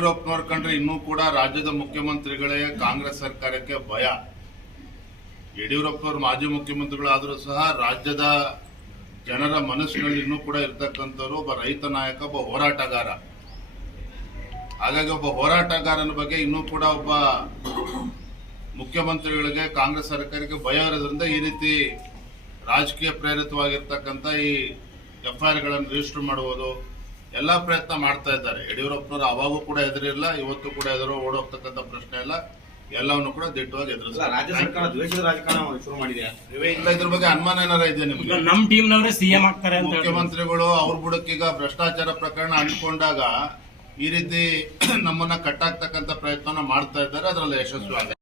ಯಡಿಯೂರಪ್ಪನವ್ರ ಕಂಡ್ರೆ ಇನ್ನೂ ಕೂಡ ರಾಜ್ಯದ ಮುಖ್ಯಮಂತ್ರಿಗಳೇ ಕಾಂಗ್ರೆಸ್ ಸರ್ಕಾರಕ್ಕೆ ಭಯ. ಯಡಿಯೂರಪ್ಪನವರು ಮಾಜಿ ಮುಖ್ಯಮಂತ್ರಿಗಳಾದರೂ ಸಹ ರಾಜ್ಯದ ಜನರ ಮನಸ್ಸಿನಲ್ಲಿ ಇನ್ನೂ ಕೂಡ ಇರ್ತಕ್ಕಂಥವ್ರು ಒಬ್ಬ ರೈತ ನಾಯಕ, ಒಬ್ಬ ಹೋರಾಟಗಾರ. ಹಾಗಾಗಿ ಒಬ್ಬ ಹೋರಾಟಗಾರನ ಬಗ್ಗೆ ಇನ್ನೂ ಕೂಡ ಒಬ್ಬ ಮುಖ್ಯಮಂತ್ರಿಗಳಿಗೆ ಕಾಂಗ್ರೆಸ್ ಸರ್ಕಾರಕ್ಕೆ ಭಯ ಇರೋದ್ರಿಂದ ಈ ರೀತಿ ರಾಜಕೀಯ ಪ್ರೇರಿತವಾಗಿರ್ತಕ್ಕಂಥ ಈ FIR ರಿಜಿಸ್ಟರ್ ಮಾಡುವುದು ಎಲ್ಲಾ ಪ್ರಯತ್ನ ಮಾಡ್ತಾ ಇದ್ದಾರೆ. ಯಡಿಯೂರಪ್ಪನವರು ಅವಾಗೂ ಕೂಡ ಎದುರಿಲ್ಲ, ಇವತ್ತು ಕೂಡ ಎದುರು ಓಡೋಗ್ತಕ್ಕಂಥ ಪ್ರಶ್ನೆ ಇಲ್ಲ, ಎಲ್ಲವನ್ನು ಕೂಡ ದಿಟ್ಟವಾಗಿ ಎದುರಿಸ್ತಾರೆ. ರಾಜ್ಯ ಸರ್ಕಾರ ದ್ವೇಷದ ರಾಜಕಾರಣ ಶುರು ಮಾಡಿದೆ. ಇಲ್ಲ, ಇದ್ರ ಬಗ್ಗೆ ಅನುಮಾನ ಏನಾರ ಇದೆ ನಿಮ್ಗೆ? ನಮ್ಮ ಟೀಮ್ನವರೇ ಸಿಎಂ ಆಗ್ತಾರೆ ಅಂತ ಮುಖ್ಯಮಂತ್ರಿಗಳು ಅವ್ರ ಬುಡಕ್ಕೀಗ ಭ್ರಷ್ಟಾಚಾರ ಪ್ರಕರಣ ಅನ್ಕೊಂಡಾಗ ಈ ರೀತಿ ನಮ್ಮನ್ನ ಕಟ್ಟಾಕ್ತಕ್ಕಂಥ ಪ್ರಯತ್ನ ಮಾಡ್ತಾ ಇದ್ದಾರೆ. ಅದರಲ್ಲಿ ಯಶಸ್ವಿ ಆಗಿದೆ.